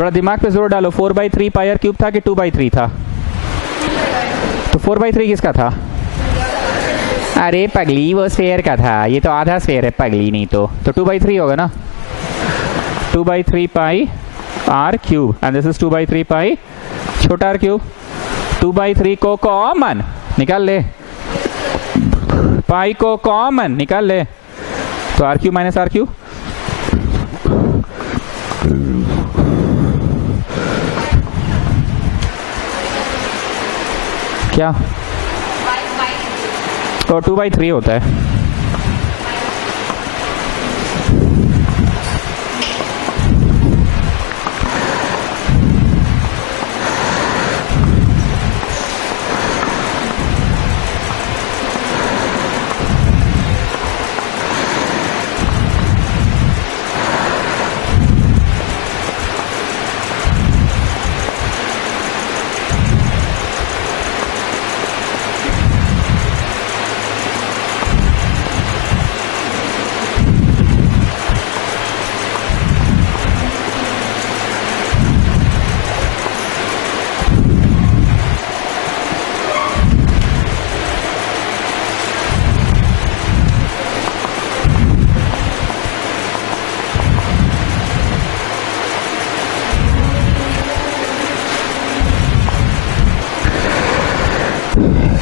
थोड़ा दिमाग पे जोर डालो। 4/3 पाई आर क्यूब था कि 2/3 था? तो 4/3 किसका था? अरे पगली, वो स्फेयर का था। ये तो आधा स्फेयर है पगली, नहीं तो 2/3 होगा ना। 2/3 pi r cube and this is 2/3 pi छोटा आर क्यूब। 2/3 को कॉमन निकाल ले, पाई को कॉमन निकाल ले, तो R cube minus R cube. क्या? तो 2/3 होता है।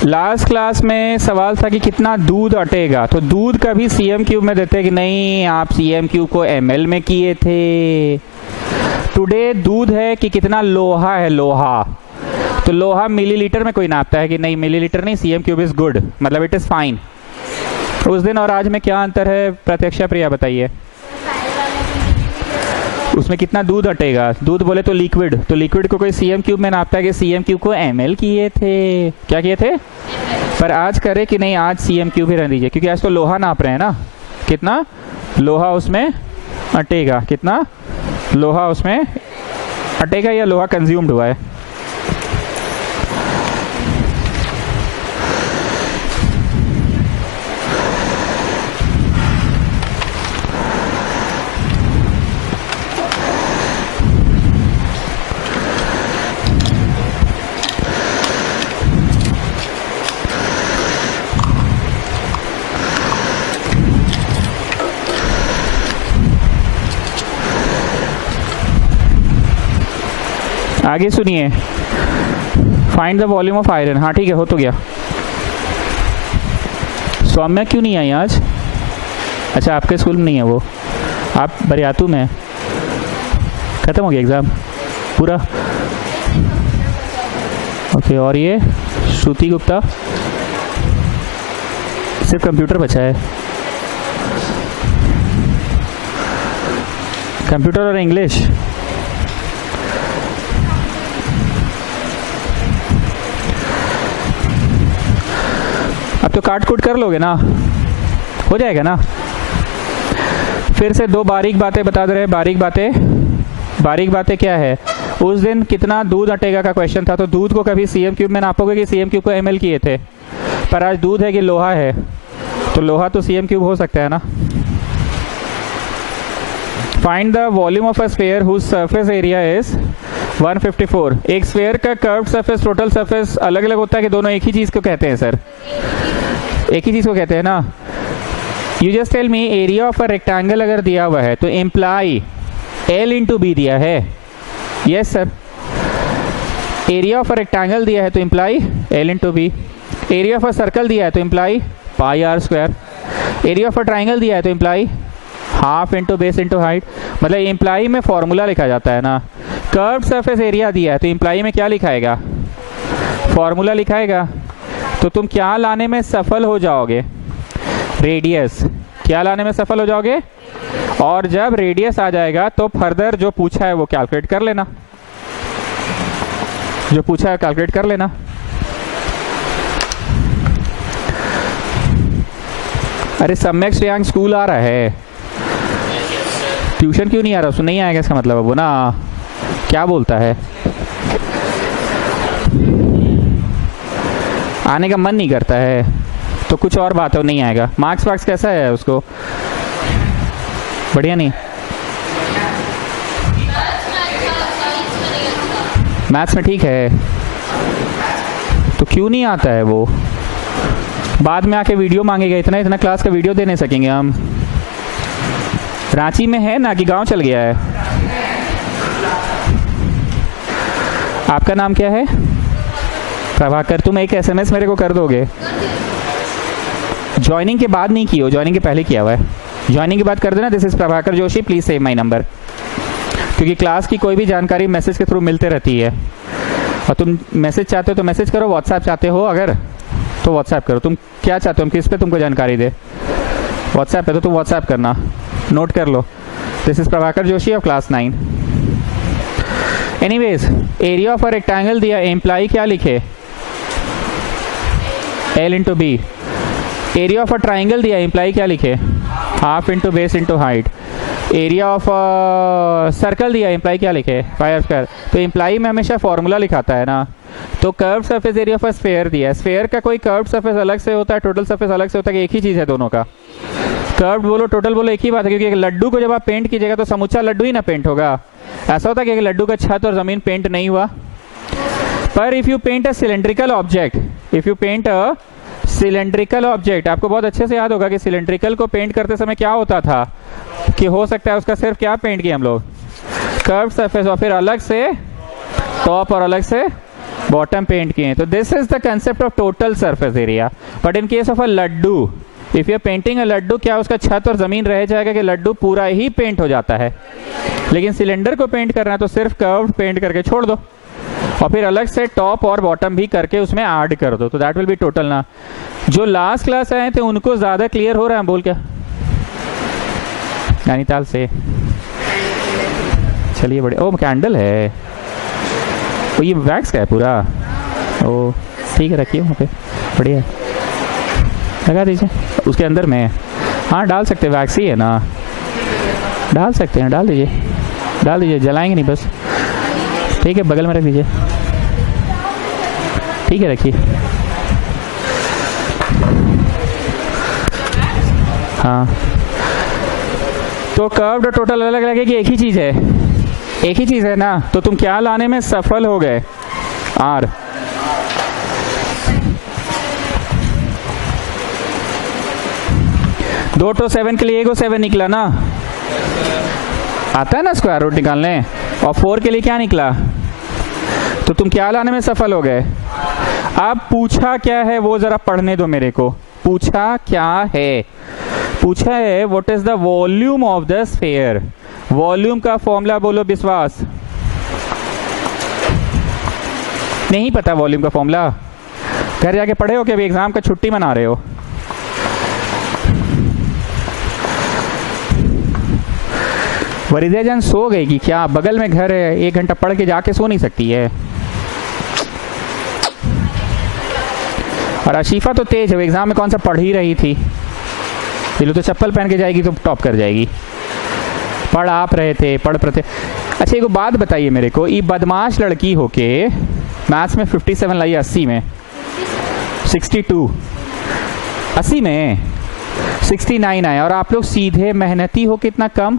लास्ट क्लास में सवाल था कि कितना दूध अटेगा, तो दूध कभी सीएम क्यूब में देते कि नहीं? आप सीएम क्यूब को एमएल में किए थे। टुडे दूध है कि कितना लोहा है, लोहा। तो लोहा मिलीलीटर में कोई नापता है कि नहीं? मिलीलीटर नहीं, सीएम क्यूब इज गुड, मतलब इट इज फाइन। उस दिन और आज में क्या अंतर है प्रत्यक्षा प्रिया बताइए? उसमें कितना दूध अटेगा? दूध बोले तो लिक्विड, तो लिक्विड को कोई सीएम क्यूब में नापता है कि सीएम क्यूब को एमएल किए थे? क्या किए थे? पर आज करे कि नहीं? आज सीएम क्यूब ही रहने दीजिए, क्योंकि आज तो लोहा नाप रहे हैं ना। कितना लोहा उसमें अटेगा, कितना लोहा उसमें अटेगा, या लोहा कंज्यूम्ड हुआ है? आगे सुनिए, find the volume of iron. हाँ ठीक है, हो तो गया। सौम्या क्यों नहीं आई आज? अच्छा, आपके स्कूल में नहीं है वो, आप बरियातू में। खत्म हो गया एग्जाम पूरा? ओके। और ये श्रुति गुप्ता, सिर्फ कंप्यूटर बचा है। कंप्यूटर और इंग्लिश। अब तो काट कूट कर लोगे ना, हो जाएगा ना। फिर से दो बारीक बातें बता दे रहे हैं। बारीक बातें क्या है? उस दिन कितना दूध अटेगा का क्वेश्चन था, तो दूध को कभी सीएम क्यूब में नापोगे कि सीएम क्यूब को एमएल किए थे? पर आज दूध है कि लोहा है, तो लोहा तो सीएम क्यूब हो सकता है ना। Find the volume of a sphere whose surface area is 154। एक स्फीयर का कर्व्ड सरफेस, टोटल सरफेस अलग अलग होता है कि दोनों एक ही चीज को कहते हैं? सर एक ही चीज को कहते हैं ना। You just tell me, area of a rectangle अगर दिया हुआ है तो इम्प्लाई L इंटू बी दिया है। Yes sir. Area of a rectangle दिया है तो imply L into B. Area of a circle दिया है तो imply pi R square. Area of a triangle दिया है तो imply half into base into height. मतलब इम्प्लाई में फॉर्मूला लिखा जाता है ना। कर्व्ड सरफेस एरिया दिया है तो इम्प्लाई में क्या लिखाएगा? फॉर्मूला लिखाएगा। तो तुम क्या लाने में सफल हो जाओगे? रेडियस। क्या लाने में सफल हो जाओगे? और जब रेडियस आ जाएगा तो फर्दर जो पूछा है वो कैलकुलेट कर लेना, जो पूछा है कैलकुलेट कर लेना। अरे सम्यक श्रेयांक स्कूल आ रहा है, ट्यूशन क्यों नहीं आ रहा? उसको नहीं आएगा इसका मतलब अब वो ना क्या बोलता है, आने का मन नहीं करता है तो कुछ और बात है, वो नहीं आएगा। मार्क्स वार्क्स कैसा है उसको? बढ़िया नहीं? मैथ्स में ठीक है तो क्यों नहीं आता है वो? बाद में आके वीडियो मांगेगा, इतना इतना क्लास का वीडियो दे नहीं सकेंगे हम। रांची में है ना कि गांव चल गया है? आपका नाम क्या है? प्रभाकर। तुम एक एसएमएस मेरे को कर दोगे? ज्वाइनिंग के बाद नहीं की हो, ज्वाइनिंग के पहले किया हुआ है। ज्वाइनिंग के बाद कर देना, this is Prabhakar Joshi, please save my number. क्योंकि क्लास की कोई भी जानकारी मैसेज के थ्रू मिलते रहती है, और तुम मैसेज चाहते हो तो मैसेज करो, व्हाट्सएप चाहते हो अगर तो व्हाट्सएप करो। तुम क्या चाहते हो, हम किस पे तुमको जानकारी दे? व्हाट्सएप पे तो तुम व्हाट्सएप करना, नोट कर लो। This is Prabhakar Joshi of class 9। Anyways, area of a rectangle दिया, एम्प्लाई क्या लिखे? L into B. Area of a triangle दिया, एम्प्लाई क्या लिखे? Half into base into height. Area of circle दिया, एम्प्लाई क्या लिखे? Pi square. तो एम्प्लाई में हमेशा फॉर्मूला लिखाता है ना। तो curve surface area of sphere दिया है। स्फीयर का कोई कर्व सरफेस अलग से होता है, टोटल सरफेस अलग से होता है कि एक ही चीज़ है दोनों का? कर्व बोलो टोटल बोलो एक ही बात है, क्योंकि एक लड्डू को जब आप पेंट कीजिएगा तो समूचा लड्डू ही ना पेंट होगा। ऐसा होता है कि एक लड्डू का छत और जमीन पेंट नहीं हुआ। पर if you paint a cylindrical object, if you paint a cylindrical object, आपको बहुत अच्छे से याद होगा कि सिलेंड्रिकल को पेंट करते समय क्या होता था कि हो सकता है उसका सिर्फ क्या पेंट किया हम लोग? कर्व सरफेस, और फिर अलग से टॉप और अलग से बॉटम पेंट किए। तो this is the concept of total surface area. But in case of a laddu, if you painting a laddu, क्या उसका छत और जमीन रह जाएगा कि लड्डू पूरा ही पेंट हो जाता है? लेकिन सिलेंडर को पेंट करना है तो सिर्फ कर्व पेंट करके छोड़ दो, और फिर अलग से टॉप और बॉटम भी करके उसमें ऐड कर दो, तो दैट विल बी टोटल ना। जो लास्ट क्लास आए थे उनको ज्यादा क्लियर हो रहा है? बोल क्या नैनीताल से? चलिए बड़े। ओ कैंडल है, ओ ये वैक्स का है पूरा? ओ ठीक है, रखिए वहाँ पे, बढ़िया लगा दीजिए उसके अंदर में। हाँ डाल सकते हैं, वैक्स ही है ना, डाल सकते हैं, डाल दीजिए, डाल दीजिए, जलाएंगे नहीं बस। ठीक है, बगल में रख दीजिए, ठीक है रखिए। हाँ तो कर्व्ड और टोटल अलग अलग है कि एक ही चीज है? एक ही चीज है ना। तो तुम क्या लाने में सफल हो गए? आर। दो तो 7 के लिए एगो 7 निकला ना, आता है ना स्क्वायर रूट निकालने। और 4 के लिए क्या निकला? तो तुम क्या लाने में सफल हो गए? अब पूछा क्या है वो जरा पढ़ने दो मेरे को। पूछा क्या है? पूछा है what is the volume of the sphere. Volume का फॉर्मूला बोलो विश्वास। नहीं पता वॉल्यूम का फॉर्मूला? घर जाके पढ़े हो कि अभी एग्जाम का छुट्टी मना रहे हो? वरीदा जान सो गई कि क्या? बगल में घर है, 1 घंटा पढ़ के जाके सो नहीं सकती है। और आशिफा तो तेज है, एग्जाम में कौन सा पढ़ ही रही थी। ये लो तो चप्पल पहन के जाएगी तो टॉप कर जाएगी। पढ़ आप रहे थे, पढ़ प्रति। अच्छा एक बात बताइए मेरे को, ये बदमाश लड़की होके मैथ्स में 57 लाई, 80 में 62, 80 में 69 आए, और आप लोग सीधे मेहनती हो कितना कम।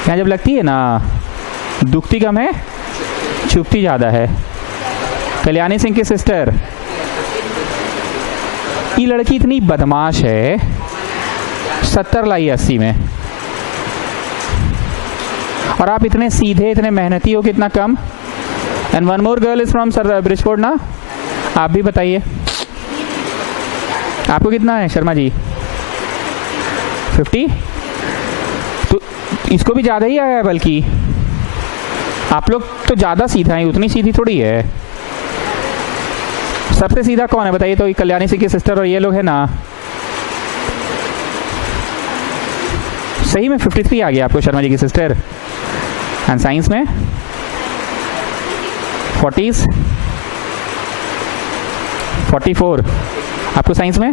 यहाँ जब लगती है ना, दुखती कम है, चुपती ज्यादा है। कल्याणी सिंह की सिस्टर, ये लड़की इतनी बदमाश है, 70 लाई 80 में, और आप इतने सीधे इतने मेहनती हो कितना कम। And one more girl is from sir Bridgford ना, आप भी बताइए आपको कितना है शर्मा जी? 50? तो इसको भी ज्यादा ही आया है, बल्कि आप लोग तो ज्यादा सीधा है, उतनी सीधी थोड़ी है। सबसे सीधा कौन है बताइए? तो कल्याणी सिंह की सिस्टर और ये लोग है ना। सही में 53 आ गया आपको शर्मा जी की सिस्टर। एंड साइंस में 40s, 44 आपको साइंस में।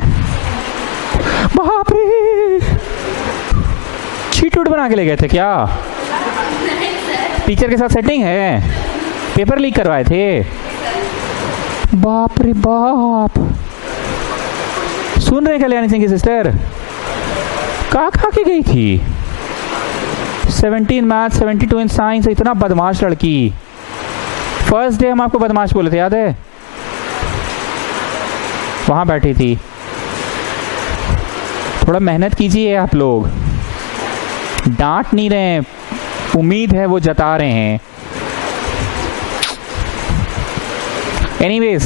बाप रे, चीट उट बना के ले गए थे क्या? टीचर के साथ सेटिंग है, पेपर लीक करवाए थे। बाप रे बाप, सुन रहे कल्याणी सिंह की सिस्टर? कहाँ खा के गई थी? 17 मैथ, 72 इन साइंस। इतना बदमाश लड़की। फर्स्ट डे हम आपको बदमाश बोले थे, याद है? वहां बैठी थी। थोड़ा मेहनत कीजिए आप लोग। डांट नहीं रहे हैं, उम्मीद है वो जता रहे हैं। Anyways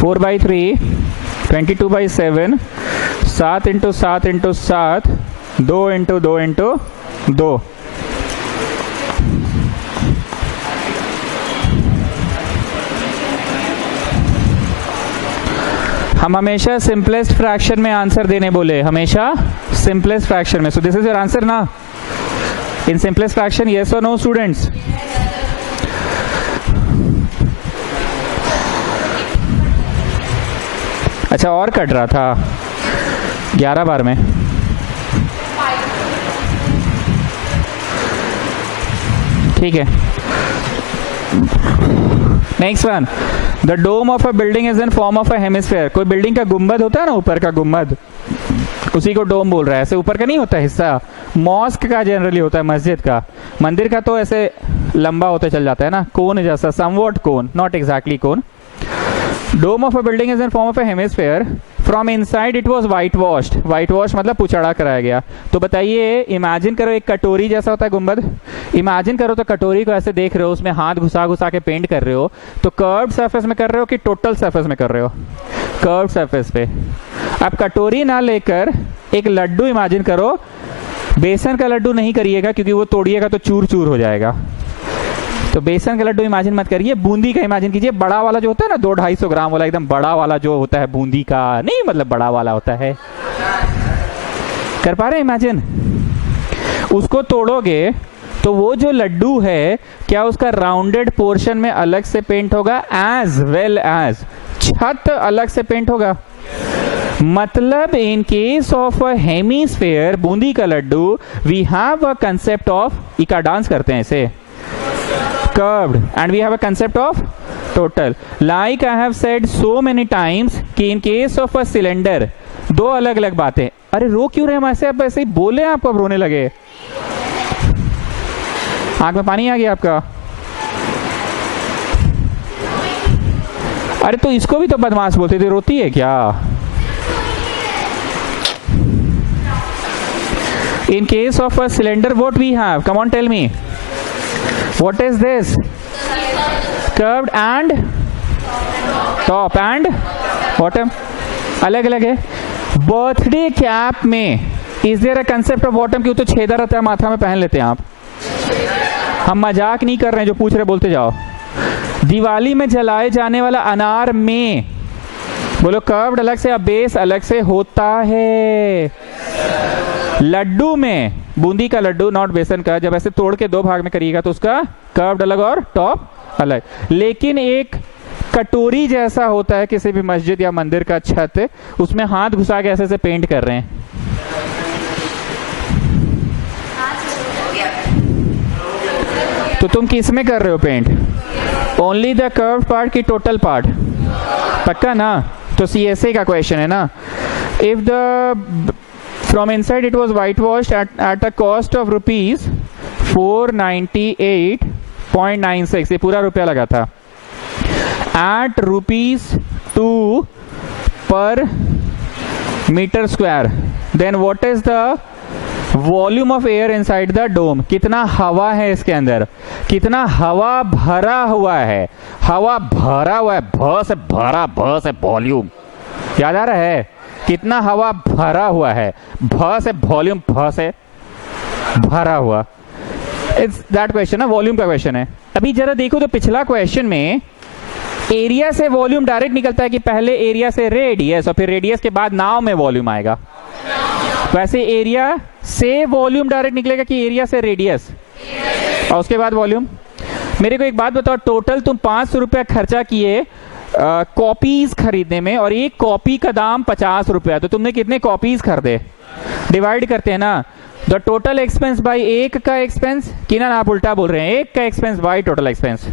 4/3, 22/7, 7 into 7 into 7, 2 into 2 into 2। हम हमेशा सिंपलेस्ट फ्रैक्शन में आंसर देने बोले, हमेशा सिंपलेस्ट फ्रैक्शन में। So this is your answer ना इन सिंपलेस्ट फ्रैक्शन, यस और नो स्टूडेंट्स? अच्छा, और कट रहा था 11 बार में। ठीक है, next one. The dome of a building is in form of a hemisphere. कोई बिल्डिंग का गुम्बद होता है ना, ऊपर का गुम्बद, उसी को डोम बोल रहा है। ऐसे ऊपर का नहीं होता हिस्सा, मॉस्क का जनरली होता है, मस्जिद का। मंदिर का तो ऐसे लंबा होते चल जाता है ना, कोन जैसा, somewhat cone, not exactly cone. Dome of a building is in form of a hemisphere, from inside it was white washed. White wash मतलब पुचड़ा कराया गया। तो बताइए, इमेजिन करो एक कटोरी जैसा होता है गुंबद, इमेजिन करो तो कटोरी को ऐसे देख रहे हो, उसमें हाथ घुसा घुसा के पेंट कर रहे हो, तो कर्व्ड सरफेस में कर रहे हो कि टोटल सरफेस में कर रहे हो? कर्व्ड सरफेस पे। अब कटोरी ना लेकर एक लड्डू इमेजिन करो। बेसन का लड्डू नहीं करिएगा क्योंकि वो तोड़िएगा तो चूर चूर हो जाएगा। तो बेसन का लड्डू इमेजिन मत करिए, बूंदी का इमेजिन कीजिए। बड़ा वाला जो होता है ना, 200-250 ग्राम वाला, एकदम बड़ा वाला जो होता है, बूंदी का नहीं, मतलब बड़ा वाला होता है। कर पा रहे इमेजिन? उसको तोड़ोगे तो वो जो लड्डू है, क्या उसका राउंडेड पोर्शन में अलग से पेंट होगा, एज वेल एज छत अलग से पेंट होगा? मतलब in case of a hemisphere, बूंदी का लड्डू, we have a concept of, इका डांस करते हैं इसे, curved, and we have a concept of total. Like I have said so many times कि in case of a cylinder, दो अलग अलग बातें। अरे रो क्यों रहे हम ऐसे? आप ऐसे ही बोले, आपको अब रोने लगे? आंख में पानी आ गया आपका? अरे तो इसको भी तो बदमाश बोलते थे, रोती है क्या? In case of a cylinder, what we have? Come on, tell me. What is this? Curved and top and bottom अलग अलग है। बर्थडे कैप में is there a concept of bottom? क्यों? तो छेदा रहता है, माथा में पहन लेते हैं आप। हम मजाक नहीं कर रहे हैं, जो पूछ रहे बोलते जाओ। दिवाली में जलाए जाने वाला अनार में बोलो कर्व्ड अलग से, अब बेस अलग से होता है। लड्डू में, बूंदी का लड्डू, नॉट बेसन का, जब ऐसे तोड़ के दो भाग में करिएगा तो उसका कर्व्ड अलग और टॉप अलग। लेकिन एक कटोरी जैसा होता है किसी भी मस्जिद या मंदिर का छत, उसमें हाथ घुसा के ऐसे ऐसे पेंट कर रहे हैं। तो तुम किस में कर रहे हो paint? Only the curve part की टोटल पार्ट? पक्का ना? तो CSA का क्वेश्चन है ना। If the from inside it was whitewashed at a cost of rupees 498.96, ये पूरा रुपया लगा था, at ₹2 per meter square, then what is the volume of air inside the dome? कितना हवा है इसके अंदर? कितना हवा भरा हुआ है? हवा भरा हुआ है, भ से भरा, भ से वॉल्यूम, याद आ रहा है? कितना हवा भरा हुआ है, भ से वॉल्यूम, भ से भरा हुआ। इट्स दैट क्वेश्चन ना, वॉल्यूम का क्वेश्चन है। अभी जरा देखो तो पिछला क्वेश्चन में एरिया से वॉल्यूम डायरेक्ट निकलता है कि पहले एरिया से रेडियस और फिर रेडियस के बाद नाव में वॉल्यूम आएगा? वैसे एरिया से वॉल्यूम डायरेक्ट निकलेगा कि एरिया से रेडियस और उसके बाद वॉल्यूम? मेरे को एक बात बताओ, टोटल तुम 500 रुपया खर्चा किए कॉपीज खरीदने में, और एक कॉपी का दाम 50 रुपया, तो तुमने कितने कॉपीज खरीदे? डिवाइड करते हैं ना, द टोटल एक्सपेंस बाई एक का एक्सपेंस, कि ना आप उल्टा बोल रहे हैं, एक का expense by total expense,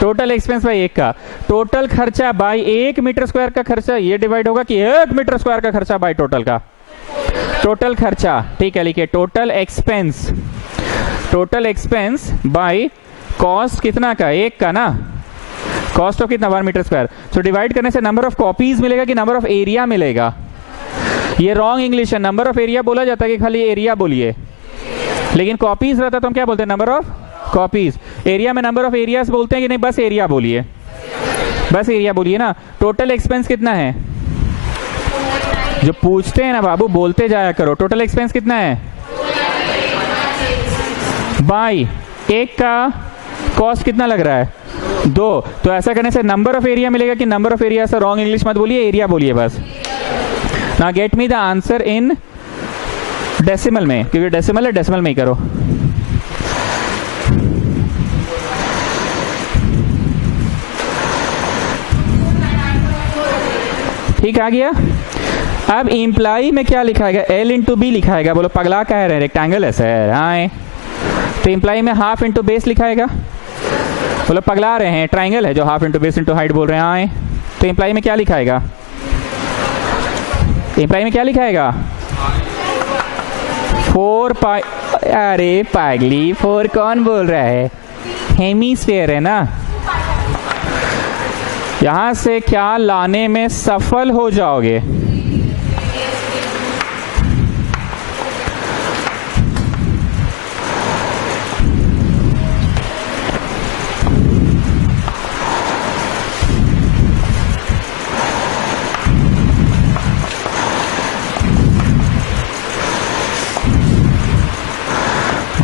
total expense by एक का, टोटल खर्चा बाई 1 मीटर स्क्वायर का खर्चा, ये डिवाइड होगा कि 1 मीटर स्क्वायर का खर्चा बाई टोटल का। टोटल खर्चा, ठीक है, लिखिए total expense, total expense by cost कितना का, एक का ना, कॉस्ट ऑफ कितना 1 मीटर स्क्वायर। सो डिवाइड करने से नंबर ऑफ कॉपीज मिलेगा कि नंबर ऑफ एरिया मिलेगा? ये रॉन्ग इंग्लिश है, नंबर ऑफ एरिया बोला जाता है कि खाली एरिया बोलिए, लेकिन कॉपीज रहता तो हम क्या बोलते हैं, नंबर ऑफ कॉपीज। एरिया में नंबर ऑफ एरियाज बोलते हैं कि नहीं? बस एरिया बोलिए, बस एरिया बोलिए ना। टोटल एक्सपेंस कितना है? जो पूछते हैं ना बाबू बोलते जाया करो। टोटल एक्सपेंस कितना है? बाई एक का कॉस्ट कितना लग रहा है? 2। तो ऐसा करने से नंबर ऑफ एरिया मिलेगा कि number of area? Sir wrong English मत बोलिए, एरिया बोलिए बस। ना get me the answer in decimal में, क्योंकि डेसिमल है, डेसिमल में ही करो। ठीक आ गया। अब इम्प्लाई में क्या लिखाएगा? L इंटू बी लिखाएगा। बोलो पगला कह रहे हैं, रेक्टेंगल है सर। हाँ, तो इम्प्लाई में हाफ इंटू बेस लिखाएगा। बोलो पगला रहे हैं, ट्राइंगल है जो half into base into height बोल रहे हैं। हाँ, तो इम्प्लाई में क्या लिखाएगा? इम्प्लाई में क्या लिखाएगा? 4 पाई। अरे पागली, 4 कौन बोल रहा है? हेमीस्फेयर है ना। यहां से क्या लाने में सफल हो जाओगे?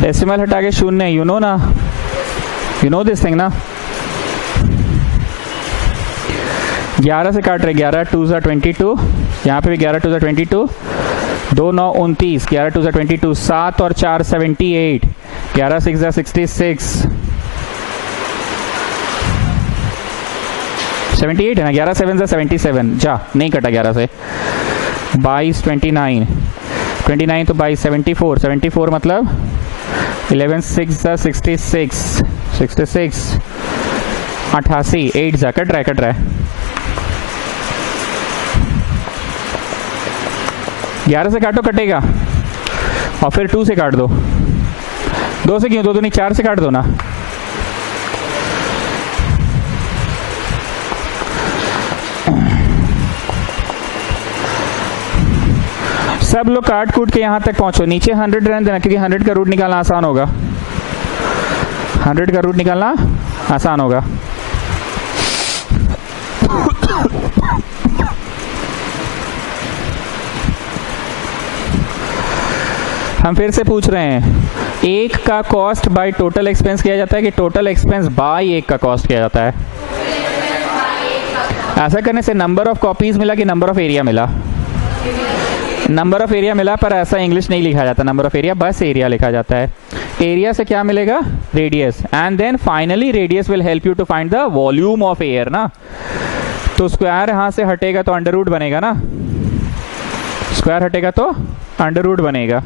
डेसिमल हटा के 0, यू नो ना, यू नो दिस थिंग ना। 11 से काट रहे, 11 2 ज़ा 22, यहाँ पे भी 11 2 ज़ा 22, 2 9 29, 11 2 ज़ा 22, 7 और 4 78, 11 6 ज़ा 66, 78 है ना, 11 7 ज़ा 77, जा नहीं कटा 11 से। 22 29, 29 तो 22 74, 74 मतलब 11 6 ज़ा 66, 66, 88, 8 ज़ा कट रहा है। 11 से काटो कटेगा, और फिर 2 से काट दो। 2 से क्यों? 2 नहीं 4 से काट दो ना। सब लोग काट कूट के यहां तक पहुंचो। नीचे 100 रहने देना, क्योंकि 100 का रूट निकालना आसान होगा। 100 का रूट निकालना आसान होगा। हम फिर से पूछ रहे हैं, एक का कॉस्ट बाय टोटल एक्सपेंस किया जाता है कि टोटल एक्सपेंस बाय एक का कॉस्ट किया जाता है? ऐसा करने से नंबर ऑफ कॉपीज मिला कि नंबर ऑफ एरिया मिला? नंबर ऑफ एरिया मिला, पर ऐसा इंग्लिश नहीं लिखा जाता नंबर ऑफ एरिया, बस एरिया लिखा जाता है। एरिया से क्या मिलेगा? Radius. And then finally radius will help you to find the volume of air ना। तो स्क्वायर यहां से हटेगा तो अंडर रूट बनेगा ना, स्क्वायर हटेगा तो अंडर रूट बनेगा।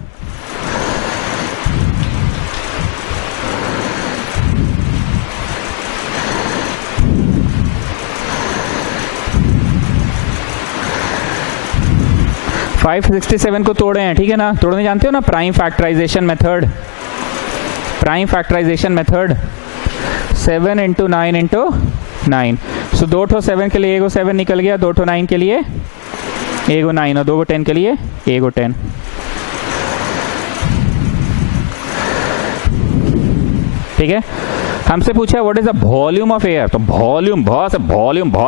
फाइव 67 को तोड़े हैं, ठीक है ना। तोड़ने जानते हो ना, prime factorization method, prime factorization method. 7 into 9 into 9। So 2 ठो 7 के लिए 1 7 निकल गया, 2 ठो 9 के लिए 1 9, और 2 10 के लिए 1 10। ठीक है। हमसे पूछा what is the volume of air, तो वॉल्यूम भौ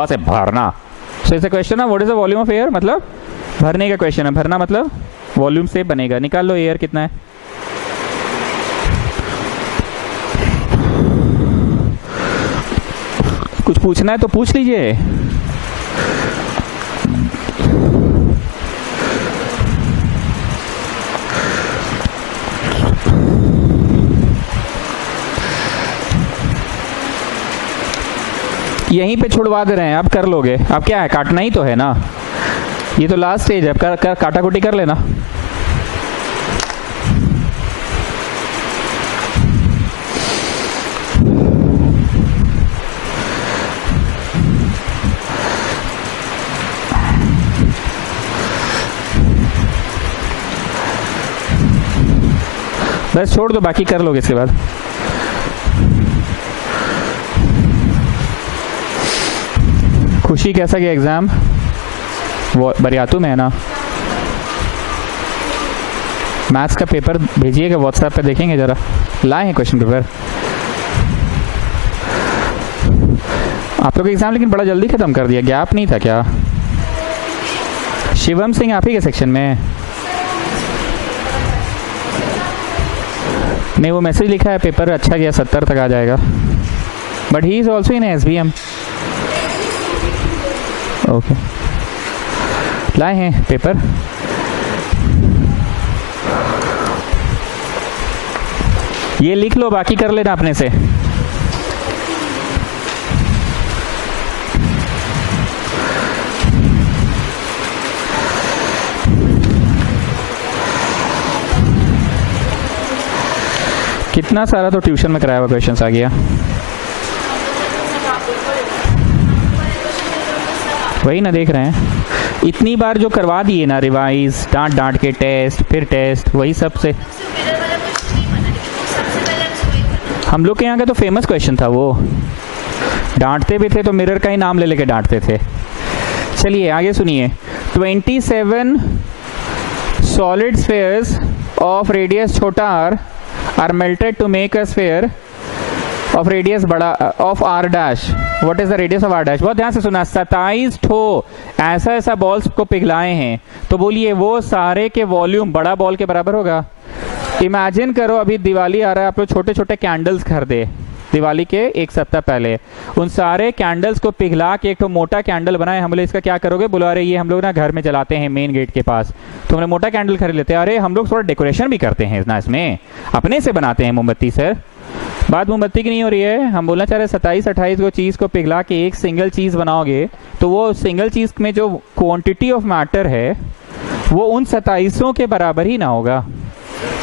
से भरना। सो इट्स अ क्वेश्चन है what is the volume of air, मतलब भरने का क्वेश्चन है। भरना मतलब वॉल्यूम से बनेगा। निकाल लो एयर कितना है। कुछ पूछना है तो पूछ लीजिए। यहीं पे छुड़वा दे रहे हैं, अब कर लोगे। अब क्या है, काटना ही तो है ना, ये तो लास्ट स्टेज है। अब काटा कुटी कर लेना। बस छोड़ दो, बाकी कर लोगे इसके बाद। खुशी कैसा गया एग्जाम? वो बरियातू में है ना? मैथ्स का पेपर भेजिएगा व्हाट्सएप पे, देखेंगे जरा। लाए हैं क्वेश्चन पेपर आप लोग एग्जाम, लेकिन बड़ा जल्दी खत्म कर दिया, गैप नहीं था क्या? शिवम सिंह आप ही के सेक्शन में? नहीं, वो मैसेज लिखा है पेपर अच्छा गया, 70 तक आ जाएगा, but he is also in SBM। Okay, लाए हैं पेपर। ये लिख लो, बाकी कर लेना अपने से। कितना सारा तो ट्यूशन में कराया हुआ क्वेश्चंस आ गया। वही ना देख रहे हैं, इतनी बार जो करवा दिए ना रिवाइज, डांट डांट के टेस्ट, फिर टेस्ट, वही सब से। हम लोग के यहाँ का तो फेमस क्वेश्चन था वो, डांटते भी थे तो मिरर का ही नाम ले लेके डांटते थे। चलिए आगे सुनिए। 27 सॉलिड स्फीयर्स ऑफ रेडियस छोटा r are melted to make a sphere of radius बड़ा of r dash. What is the radius of r dash? बहुत ध्यान से सुना। 27 ठो ऐसा ऐसा बॉल्स को पिघलाए हैं, तो बोलिए वो सारे के वॉल्यूम बड़ा बॉल के बराबर होगा। इमेजिन करो अभी दिवाली आ रहा है, आप लोग छोटे छोटे कैंडल्स खरीदे दिवाली के एक सप्ताह पहले, उन सारे कैंडल्स को पिघला के एक तो मोटा कैंडल बनाए। हम लोग इसका क्या करोगे? बोलो अरे ये हम लोग ना घर में जलाते हैं मेन गेट के पास, तो हमने मोटा कैंडल खरीद लेते हैं। अरे हम लोग थोड़ा डेकोरेशन भी करते हैं ना, इसमें अपने से बनाते हैं मोमबत्ती। सर बात मोमबत्ती की नहीं हो रही है, हम बोलना चाह रहे 27-28 को चीज को पिघला के एक सिंगल चीज बनाओगे, तो वो सिंगल चीज में जो क्वांटिटी ऑफ मैटर है वो उन 27 के बराबर ही ना होगा।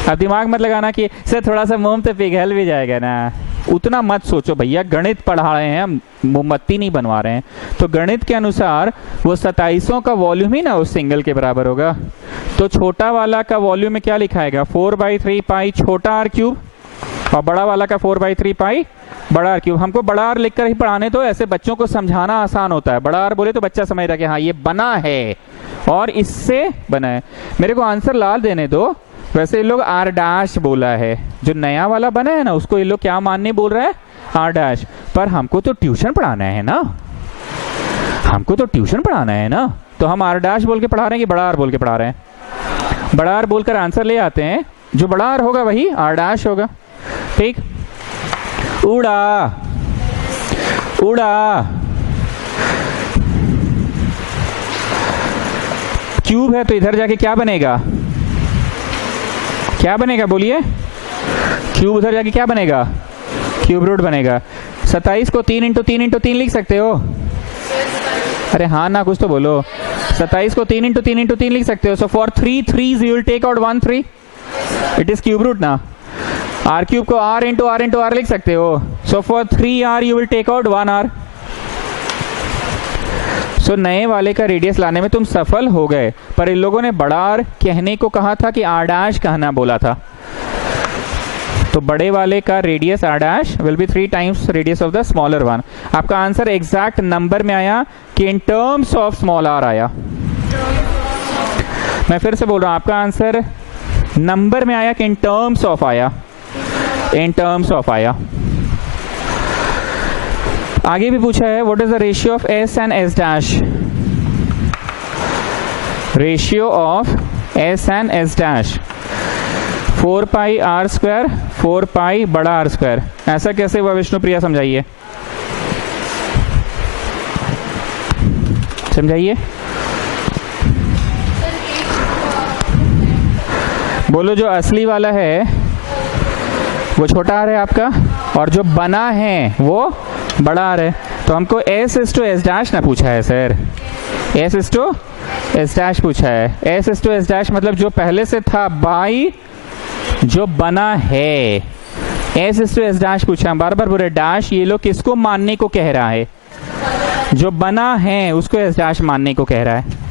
अब दिमाग मत लगाना कि सर थोड़ा सा मोम तो पिघल भी जाएगा ना, उतना मत सोचो भैया। गणित पढ़ा रहे हैं हम, मोमबत्ती नहीं बनवा रहे हैं। तो गणित के अनुसार वो 27 का वॉल्यूम ही ना उस सिंगल के बराबर होगा। तो छोटा वाला का वॉल्यूम में क्या लिखाएगा? 4/3 पाई छोटा r क्यूब, और बड़ा वाला का 4/3 पाई बड़ा r क्यूब। हमको बड़ा r लिखकर ही पढ़ाने, तो ऐसे बच्चों को समझाना आसान होता है। बड़ा r बोले तो बच्चा समझ रहा कि हाँ ये बना है और इससे बना है। मेरे को आंसर लाल देने दो। वैसे ये लोग r डैश बोला है, जो नया वाला बना है ना उसको ये लोग क्या मानने बोल रहा है? r dash. पर हमको तो ट्यूशन पढ़ाना है ना, हमको तो ट्यूशन पढ़ाना है ना, तो हम r डैश बोल के पढ़ा रहे हैं कि बड़ा r बोल के पढ़ा रहे हैं? बड़ा r बोलकर आंसर ले आते हैं, जो बड़ा r होगा वही r डैश होगा। ठीक, उड़ा उड़ा क्यूब है तो इधर जाके क्या बनेगा? क्या बनेगा बोलिए? क्यूब उधर जाके क्या बनेगा? क्यूब रूट बनेगा। 27 को 3 × 3 × 3 लिख सकते हो? अरे हाँ ना, कुछ तो बोलो। 27 को 3 × 3 × 3 लिख सकते हो। So for 3 3s you will take out 1 3, it is cube root ना। r क्यूब को r × r × r लिख सकते हो। So for 3r you will take out 1r। सो नए वाले का रेडियस लाने में तुम सफल हो गए, पर इन लोगों ने बड़ा r कहने को कहा था कि r डैश कहना बोला था। तो बड़े वाले का radius r dash will be 3 times radius of the smaller one. आपका आंसर एग्जैक्ट नंबर में आया कि in terms of small r आया। मैं फिर से बोल रहा हूं, आपका आंसर नंबर में आया कि इन टर्म्स ऑफ आया, इन टर्म्स ऑफ आया। आगे भी पूछा है what is the ratio of s and s dash? Ratio of s and s dash 4 pi r square 4 पाई बड़ा r स्क्वायर। ऐसा कैसे हुआ विष्णुप्रिया? समझाइए समझाइए, बोलो। जो असली वाला है वो छोटा r है आपका, और जो बना है वो बड़ा r है। तो हमको s is to s dash ना पूछा है sir, s is to s dash पूछा है। s is to s dash मतलब जो पहले से था बाई जो बना है, s is to s dash पूछा है। बार बार बोले डैश, ये लोग किसको मानने को कह रहा है? जो बना है उसको s डैश मानने को कह रहा है।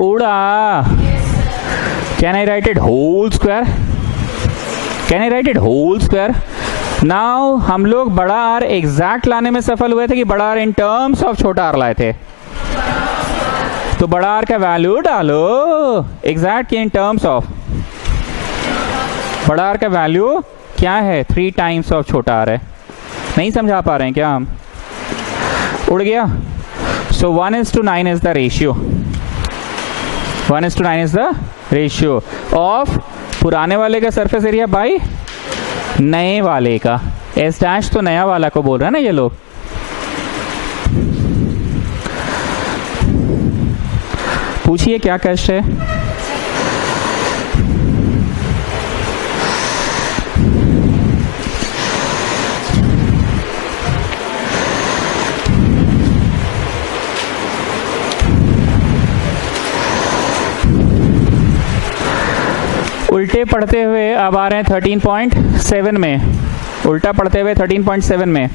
उड़ा। Can I write it whole square? Can I write it whole square? Now हम लोग बड़ा आर एग्जैक्ट लाने में सफल हुए थे कि बड़ा आर इन टर्म्स ऑफ छोटा आर लाए थे? तो बड़ा आर का वैल्यू डालो एग्जैक्ट की इन टर्म्स ऑफ। बड़ा आर का वैल्यू क्या है? 3 टाइम्स ऑफ छोटा आर है। नहीं समझा पा रहे हैं क्या हम? उड़ गया। सो 1:9 is the ratio. 1:9 is the ratio of पुराने वाले का सरफेस एरिया बाई नए वाले का। एस डैश तो नया वाला को बोल रहा है ना ये लोग। पूछिए क्या कष्ट है? उल्टे पढ़ते हुए अब आ रहे हैं 13.7 में। उल्टा पढ़ते हुए 13.7 में।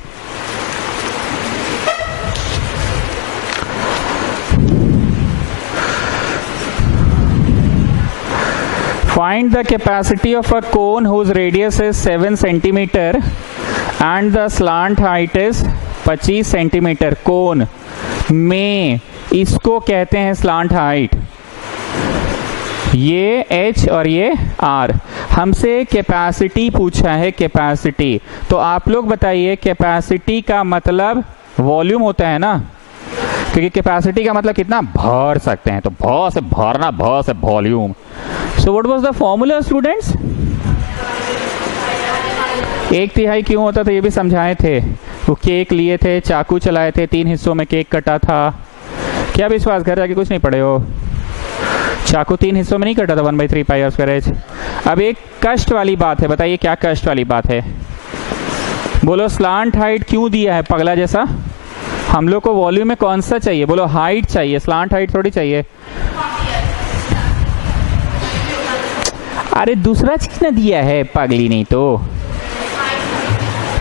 Find the capacity of a cone whose radius is 7 centimeter and the slant height is 25 centimetre. Cone में इसको कहते हैं स्लांट हाइट। ये H और ये R। हमसे कैपेसिटी पूछा है, कैपेसिटी। तो आप लोग बताइए कैपेसिटी का मतलब वॉल्यूम होता है ना, क्योंकि कैपेसिटी का मतलब कितना भर सकते हैं। तो भ से भरना, भ से volume. So what was the formula students? 1/3 क्यों होता था ये भी समझाए थे। वो केक लिए थे, चाकू चलाए थे, 3 हिस्सों में केक कटा था। क्या विश्वास, घर जाके कुछ नहीं पढ़े हो? चाकू 3 हिस्सों में नहीं कटा था 1/3 पाई आर स्क्वायर एच। अब एक कष्ट वाली बात है, बताइए क्या कष्ट वाली बात है? बोलो स्लांट हाइट क्यों दिया है पगला जैसा? हम लोग को वॉल्यूम में कौन सा चाहिए? बोलो हाइट चाहिए, स्लांट हाइट थोड़ी चाहिए। अरे दूसरा चीज ना दिया है पगली, नहीं तो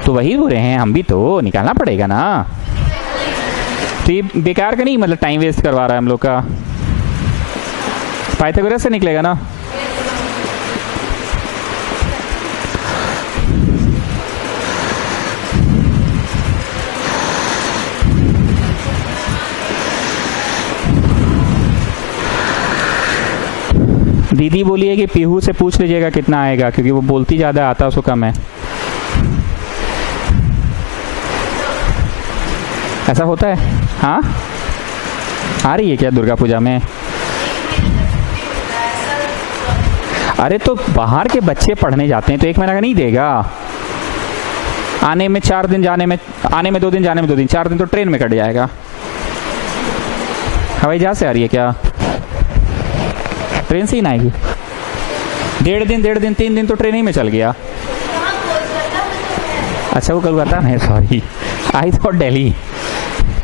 वही बोल रहे हैं हम भी, तो निकालना पड़ेगा ना। तो ये बेकार का नहीं, मतलब टाइम वेस्ट करवा रहा है हम लोग का। पाइथागोरस से निकलेगा ना। दीदी बोली है कि पीहू से पूछ लीजिएगा कितना आएगा, क्योंकि वो बोलती ज्यादा, आता उसको कम है। ऐसा होता है? हाँ, आ रही है क्या दुर्गा पूजा में? अरे तो बाहर के बच्चे पढ़ने जाते हैं तो 1 महीना का नहीं देगा? आने में 4 दिन, जाने में 2 दिन, जाने में 2 दिन, 4 दिन तो ट्रेन में कट जाएगा। हवाई जहाज से आ रही है क्या? ट्रेन से ही ना आएगी? 1.5 दिन 3 दिन तो ट्रेन ही में चल गया। अच्छा वो कोलकाता में, सॉरी आई थॉट दिल्ली।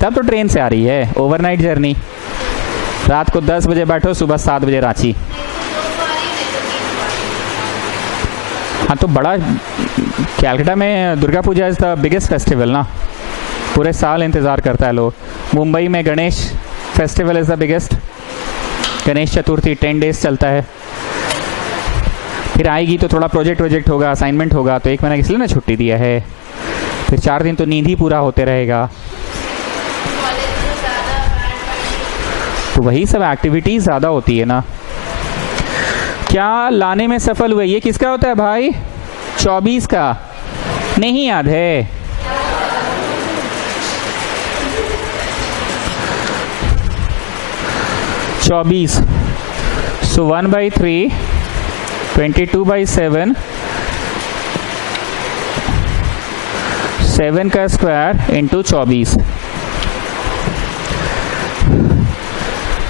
तब तो ट्रेन से आ रही है, ओवरनाइट जर्नी। रात को 10 बजे बैठो, सुबह 7 बजे रांची। हाँ तो बड़ा कैलकाटा में Durga Puja is the biggest festival ना, पूरे साल इंतज़ार करता है लोग। मुंबई में Ganesh festival is the biggest. Ganesh Chaturthi 10 days चलता है। फिर आएगी तो थोड़ा प्रोजेक्ट होगा, असाइनमेंट होगा, तो 1 महीना इसलिए ना छुट्टी दिया है। फिर 4 दिन तो नींद ही पूरा होते रहेगा। तो वही सब एक्टिविटीज ज़्यादा होती है ना। क्या लाने में सफल हुए? ये किसका होता है भाई? 24 का नहीं याद है? सो 1/3 22/7 7 का स्क्वायर इंटू 24।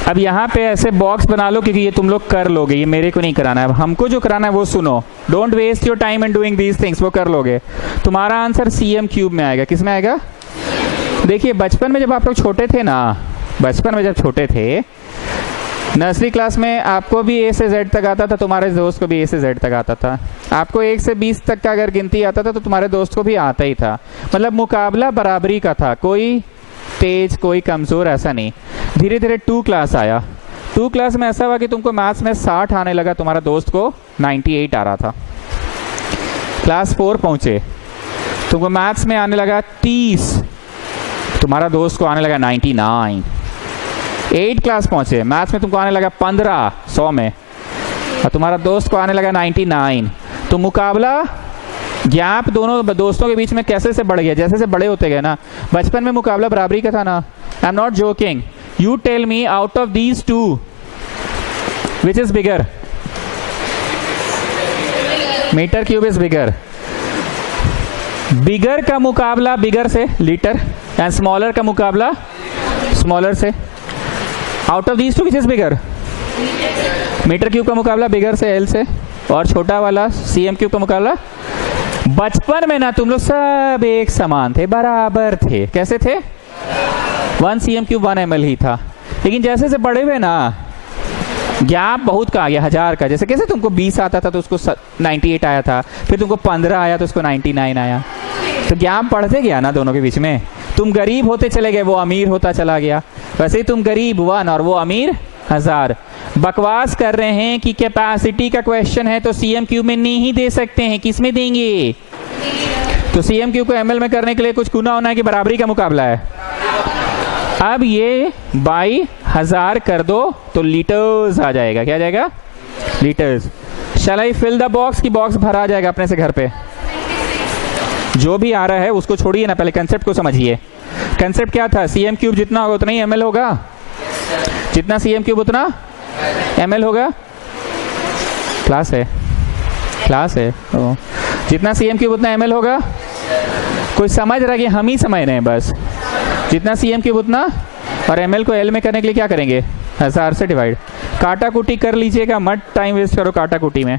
अब यहाँ पे ऐसे बॉक्स बना लो, क्योंकि ये तुम लोग कर लोगे, ये मेरे को नहीं कराना है। हमको जो कराना है वो सुनो। Don't waste your time in doing these things, वो कर लोगे। तुम्हारा आंसर cm³ में आएगा। किस में आएगा? देखिए बचपन में जब आप लोग छोटे थे ना, बचपन में जब छोटे थे, नर्सरी क्लास में आपको भी A से Z तक आता था, तुम्हारे दोस्त को भी A से Z तक आता था। आपको 1 से 20 तक का अगर गिनती आता था तो तुम्हारे दोस्त को भी आता ही था। मतलब मुकाबला बराबरी का था, कोई तेज कोई कमज़ोर ऐसा नहीं। धीरे धीरे 2 क्लास आया। 2 क्लास में ऐसा हुआ कि तुमको मैथ्स में 60 आने लगा, तुम्हारा दोस्त को 98 आ रहा था। क्लास 4 पहुंचे, तुमको मैथ्स में आने लगा 30, तुम्हारा दोस्त को आने लगा 99। 8 क्लास पहुंचे, मैथ्स में तुमको आने लगा 15 100 में, और तुम्हारा दोस्त को आने लगा 99। तो मुकाबला गैप दोनों दोस्तों के बीच में कैसे से बढ़ गया, जैसे से बड़े होते गए ना। बचपन में मुकाबला बराबरी का था ना। I am not joking. You tell me out of these two which is bigger? Metre cube is bigger. Bigger का मुकाबला बिगर से, लीटर, एंड स्मॉलर का मुकाबला स्मॉलर से। Out of these two which is bigger? Metre cube का मुकाबला बिगर से, L से, और छोटा वाला सीएम क्यूब का मुकाबला। बचपन में ना तुम लोग सब एक समान थे, बराबर थे। कैसे थे? 1 सीएम क्यूब 1 ml ही था। लेकिन जैसे से बड़े हुए ना, गैप बहुत का आ गया, 1000 का। जैसे कैसे तुमको 20 आता था तो उसको 98 आया था, फिर तुमको 15 आया तो उसको 99 आया। तो गैप बढ़ते गया ना दोनों के बीच में। तुम गरीब होते चले गए, वो अमीर होता चला गया। वैसे ही तुम गरीब 1 और वो अमीर 1000। बकवास कर रहे हैं कि कैपेसिटी का क्वेश्चन है तो सीएम क्यूब में नहीं दे सकते हैं। किस में देंगे? तो सीएम क्यूब को एमएल में करने के लिए कुछ गुना होना है कि बराबरी का मुकाबला है। अब ये बाई 1000 कर दो तो लीटर्स आ जाएगा। क्या आ जाएगा? Litres. Shall I fill the box? की बॉक्स भरा जाएगा अपने से घर पे? जो भी आ रहा है उसको छोड़िए ना, पहले कंसेप्ट को समझिए। कंसेप्ट क्या था? सीएम क्यूब जितना होगा उतना ही एमएल होगा। जितना सीएम क्यूब उतना एमएल होगा। क्लास है, क्लास है। जितना सीएम क्यूब उतना एमएल होगा। कोई समझ रहा है कि हम ही समझ रहे हैं बस? जितना सीएम क्यूब उतना, और एमएल को एल में करने के लिए क्या करेंगे? 1000 से डिवाइड। काटा कुटी कर लीजिएगा, मत टाइम वेस्ट करो काटा कुटी में।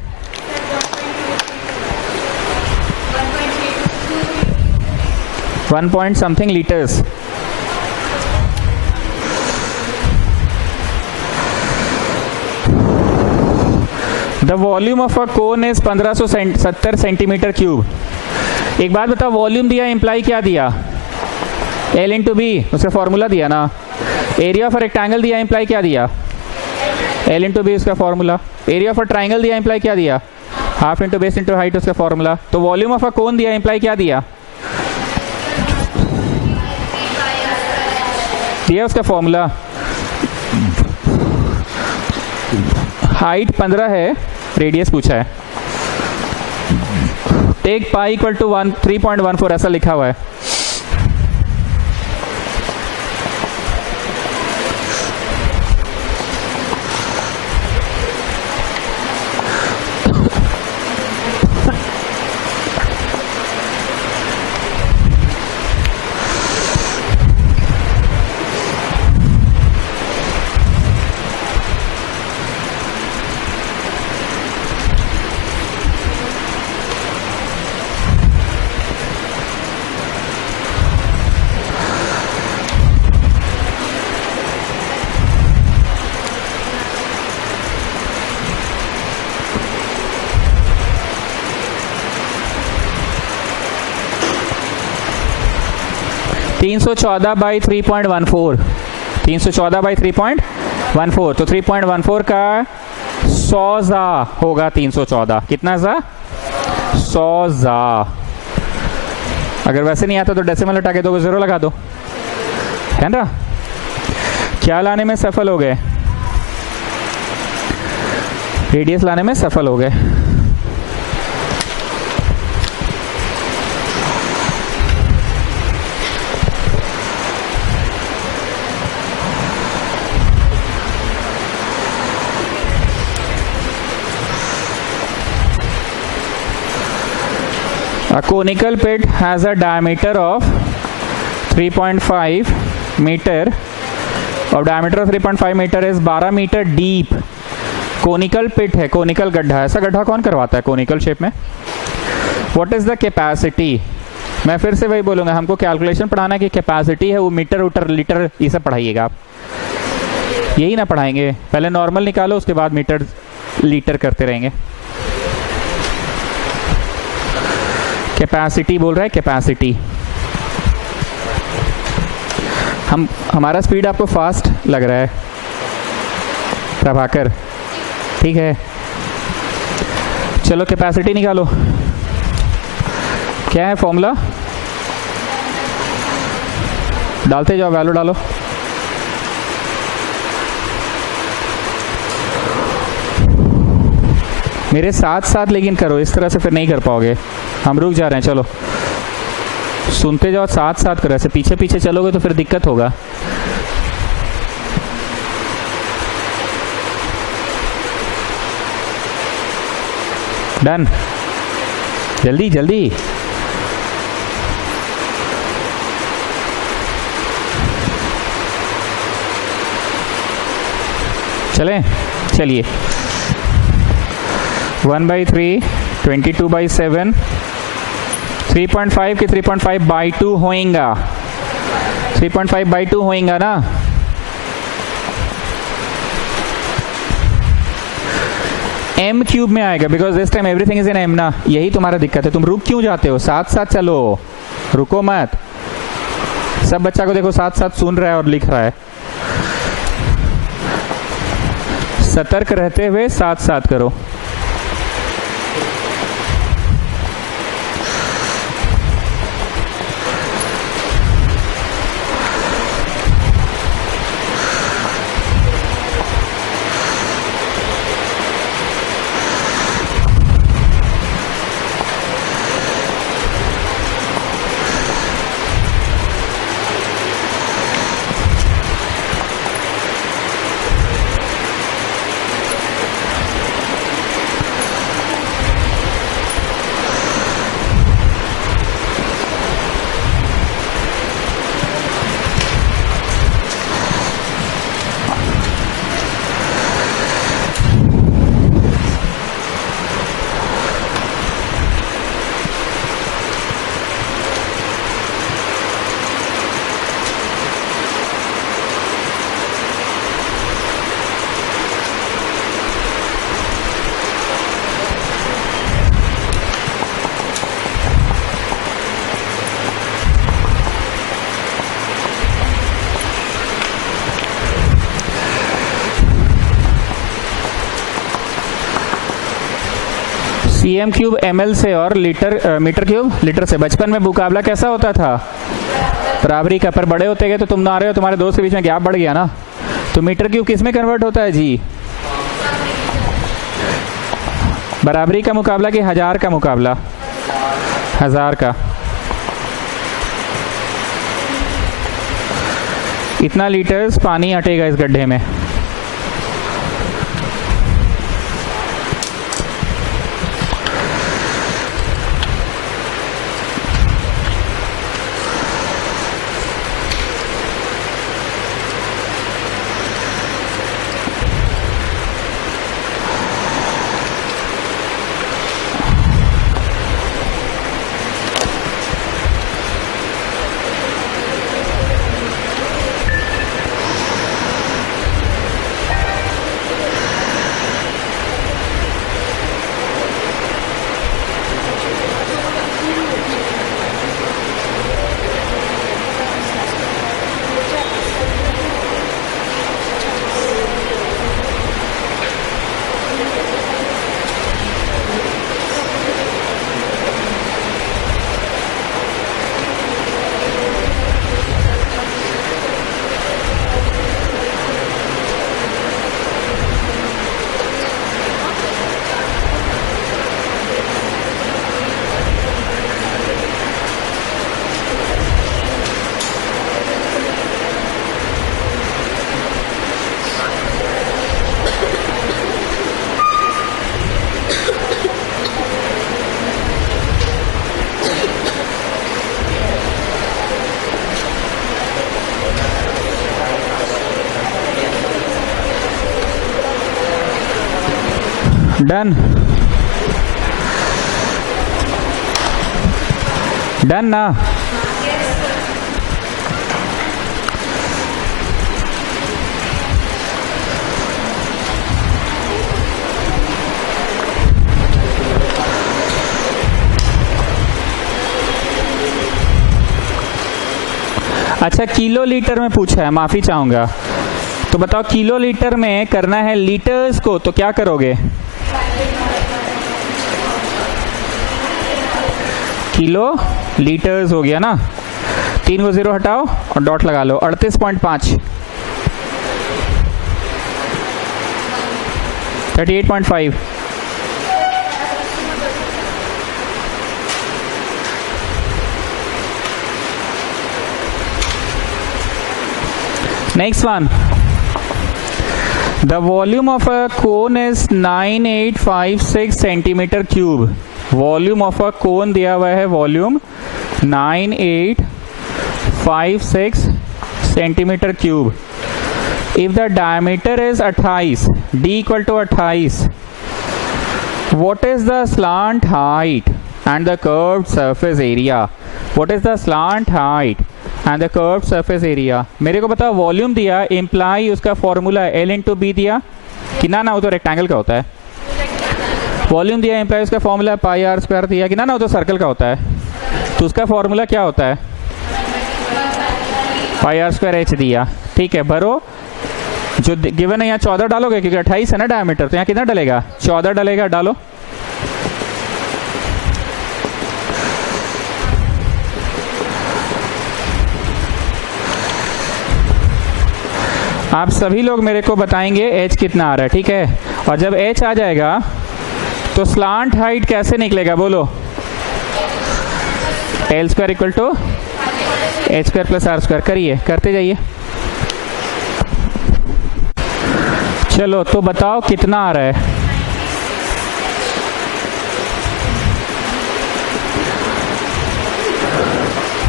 1 point something liters। The volume of a cone is 1570 centimetre cube. एक बात बताओ, वॉल्यूम दिया इंप्लाई क्या दिया? एल इंटू बी, उसका फॉर्मूला दिया ना। एरिया ऑफ अ रेक्टेंगल दिया इंप्लाई क्या दिया? एल इंटू बी, उसका formula. Area of a triangle दिया इंप्लाई क्या दिया? Half into base into height, उसका फॉर्मूला। तो वॉल्यूम ऑफ अ कोन दिया इंप्लाई क्या दिया? दिया उसका फॉर्मूला। हाइट 15 है, रेडियस पूछा है। टेक पाई इक्वल टू 3.14 ऐसा लिखा हुआ है। (314 by 3.14) 314 by 3.14। तो 3.14 का 100 जा होगा 314। कितना जा? 100 जा। अगर वैसे नहीं आता तो डेसिमल हटा के 2 को 0 लगा दो, है ना? क्या लाने में सफल हो गए? रेडियस लाने में सफल हो गए। A conical pit has a diameter of 3.5 meter, और diameter of 3.5 meter is 12 metre deep. Conical pit है, कोनिकल गड्ढा। ऐसा गड्ढा कौन करवाता है कोनिकल शेप में? What is the capacity? मैं फिर से वही बोलूंगा, हमको कैलकुलेशन पढ़ाना की कैपेसिटी है वो मीटर उटर लीटर ये सब पढ़ाइएगा आप। यही ना पढ़ाएंगे? पहले नॉर्मल निकालो, उसके बाद मीटर लीटर करते रहेंगे। कैपेसिटी बोल रहा है, कैपेसिटी। हमारा स्पीड आपको फास्ट लग रहा है। प्रभाकर, ठीक है। चलो कैपेसिटी निकालो। क्या है फॉर्मूला? डालते जाओ, वैल्यू डालो। मेरे साथ साथ लेकिन करो, इस तरह से फिर नहीं कर पाओगे, हम रुक जा रहे हैं। चलो सुनते जाओ, साथ साथ करो। ऐसे पीछे पीछे चलोगे तो फिर दिक्कत होगा। डन, जल्दी जल्दी। चलें, चलिए। 1/3, 22/7, 3.5 की 3.5/2 होएगा, 3.5/2 होएगा ना। m क्यूब में आएगा, because this time everything is in m ना। यही तुम्हारा दिक्कत है, तुम रुक क्यों जाते हो? साथ साथ चलो, रुको मत। सब बच्चा को देखो साथ साथ सुन रहा है और लिख रहा है। सतर्क रहते हुए साथ साथ करो। cm क्यूब ml से और मीटर क्यूब लीटर से। बचपन में मुकाबला कैसा होता था? बराबरी का। पर बड़े होते गए तो तुम ना रहे हो, तुम्हारे दोस्त के बीच में गैप बढ़ गया ना। तो मीटर क्यूब किस में कन्वर्ट होता है जी? बराबरी का मुकाबला कि हजार का मुकाबला? हजार का। इतना लीटर्स पानी हटेगा इस गड्ढे में। डन, डन ना। अच्छा, किलो लीटर में पूछा है, माफी चाहूंगा। तो बताओ किलो लीटर में करना है लीटर्स को, तो क्या करोगे? किलो लीटर्स हो गया ना, 3 को 0 हटाओ और डॉट लगा लो, 38.5, 38.5। Next one. The volume of a cone is 9856 centimeter cube. Volume of a cone दिया हुआ है, volume 9856 centimeter cube. If the diameter is 28, d equal to 28, what is the slant height and the curved surface area? What is the slant height and the curved surface area? मेरे को बताओ volume दिया, imply उसका formula L into B दिया कि ना वो तो रेक्टेंगल का होता है। वॉल्यूम दिया, इम्प्लाई उसका फॉर्मूला पाई आर स्क्वायर दिया कि ना वो तो सर्कल का होता है। तो उसका फॉर्मूला क्या होता है? पाई आर स्क्वायर एच दिया, ठीक है। भरो जो गिवन है, यहाँ 14 डालोगे क्योंकि 28 है ना डायमीटर, तो यहाँ कितना डलेगा? 14 डलेगा, डालो। आप सभी लोग मेरे को बताएंगे h कितना आ रहा है, ठीक है। और जब h आ जाएगा तो स्लांट हाइट कैसे निकलेगा, बोलो? L square equal to H square plus R square. करिए, करते जाइए। चलो तो बताओ कितना आ रहा है?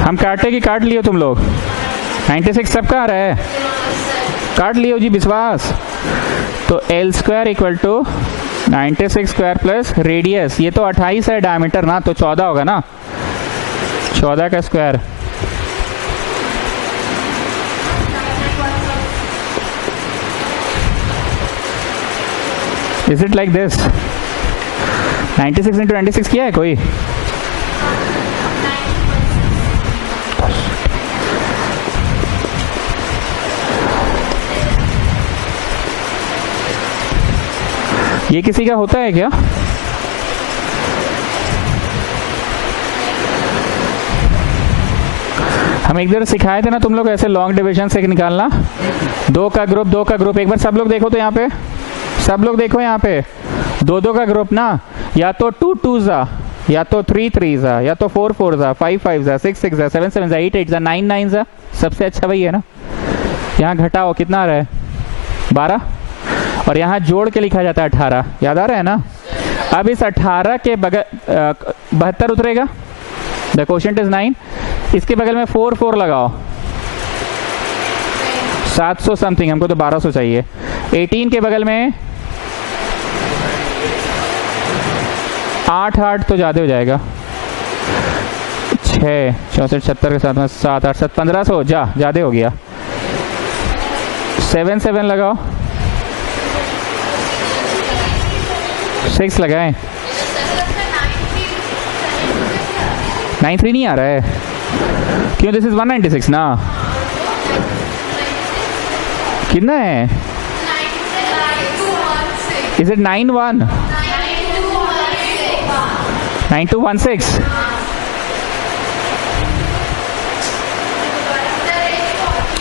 हम काटे कि काट लियो तुम लोग? 96 सबका आ रहा है, काट लियो जी, विश्वास। तो L square equal to 96 square plus radius, ये तो 28 है डायमीटर ना, तो 14 होगा ना, 14 का square. Is it like this? 96 into 96 किया है कोई? ये किसी का होता है क्या? हम एक बार सिखाए थे ना तुम लोग ऐसे लॉन्ग डिविजन से निकालना, 2 का ग्रुप 2 का ग्रुप। एक बार सब लोग देखो तो यहाँ पे, सब लोग देखो यहाँ पे, 2 का ग्रुप ना, या तो 2 2s, या तो 3 3s, या तो 4 4s, 5 5s, 6 6s, 7 7s, 8 8s, 9 9s। सबसे अच्छा वही है ना। यहाँ घटाओ, कितना आ रहा है? 12। और यहाँ जोड़ के लिखा जाता है 18, याद आ रहा है ना। अब इस 18 के बगल 72 उतरेगा, द क्वोशिएंट इज 9। इसके बगल में 4 4 लगाओ, 700 समथिंग, हमको तो 1200 चाहिए। 18 के बगल में 8 8 तो ज़्यादा हो जाएगा, 6 64 70 के साथ में 7 8 7 1500, ज़्यादा हो गया। 7 7 लगाओ, 6 लगाएं, 9 3 नहीं आ रहा है क्यों? दिस इज 196 ना, कितना है? Is it 9 1 9216?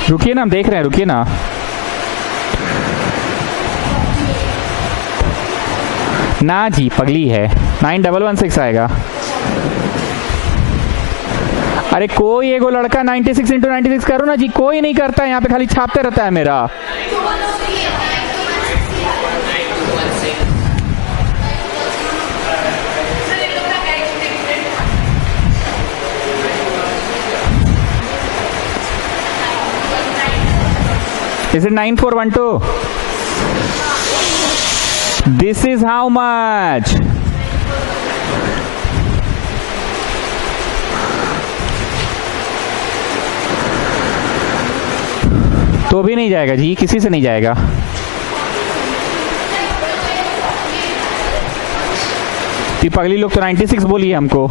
रुकिए ना, हम देख रहे हैं, रुकिए ना। ना जी, पगली है, 9116 आएगा। अरे कोई एगो लड़का 96 इंटू 96 करो ना जी, कोई नहीं करता है यहाँ पे, खाली छापते रहता है मेरा। Is it 9412? This is how much? तो भी नहीं जाएगा जी, किसी से नहीं जाएगा। तो पगली लोग तो 96 बोलिए हमको।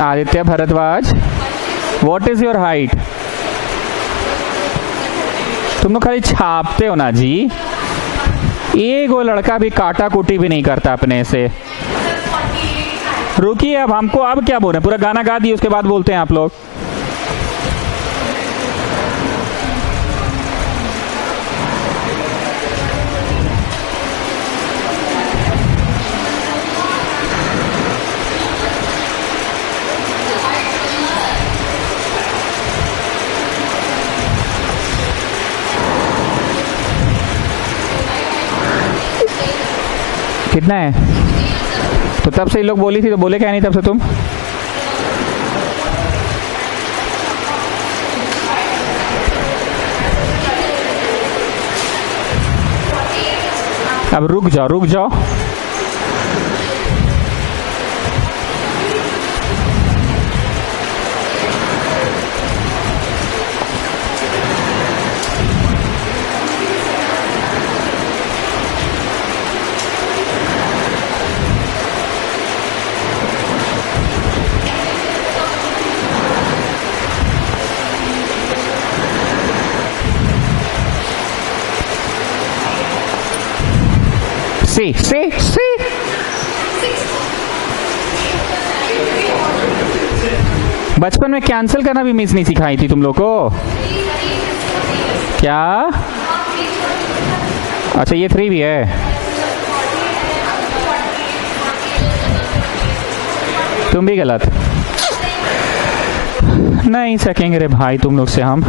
Aditya Bhardwaj what is your height? तुम लोग खाली छापते हो ना जी, एक वो लड़का भी काटा कुटी भी नहीं करता अपने से। रुकिए, अब हमको अब क्या बोल रहे हैं, पूरा गाना गा दिए उसके बाद बोलते हैं आप लोग। कितना है? तो तब से ये लोग बोली थी तो बोले क्या नहीं तब से तुम? अब रुक जाओ रुक जाओ। सी बचपन में कैंसिल करना भी मिस नहीं सिखाई थी तुम लोग को क्या? अच्छा ये 3 भी है। तुम भी गलत नहीं सकेंगे रे भाई तुम लोग से हम।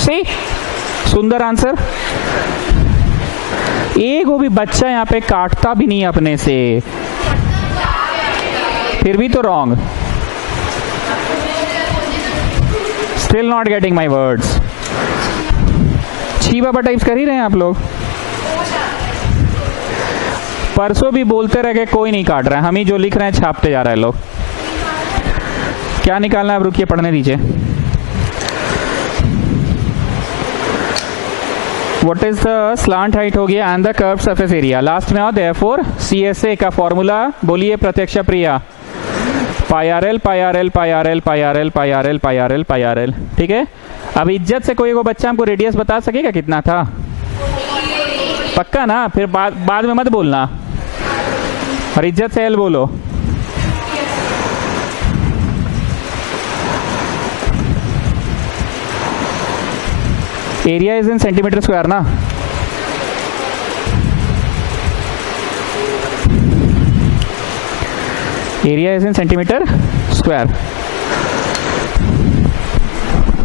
सी सुंदर आंसर। एक वो भी बच्चा यहाँ पे काटता भी नहीं अपने से, फिर भी तो wrong. Still not getting my words. छी बाबा टाइप्स कर ही रहे हैं आप लोग। परसों भी बोलते रह गए कोई नहीं काट रहा है, हम ही जो लिख रहे हैं छापते जा रहे हैं लोग। क्या निकालना है अब रुकिए पढ़ने दीजिए। What is the slant height हो गया and the curved surface area। Last में आओ therefore CSA का फॉर्मूला बोलिए प्रत्यक्षा प्रिया। पाई आर एल। ठीक है, अब इज्जत से कोई को बच्चा हमको रेडियस बता सकेगा कितना था? पक्का ना? फिर बाद में मत बोलना और इज्जत से एल बोलो। Area is in centimetre square ना? Area is in centimetre square.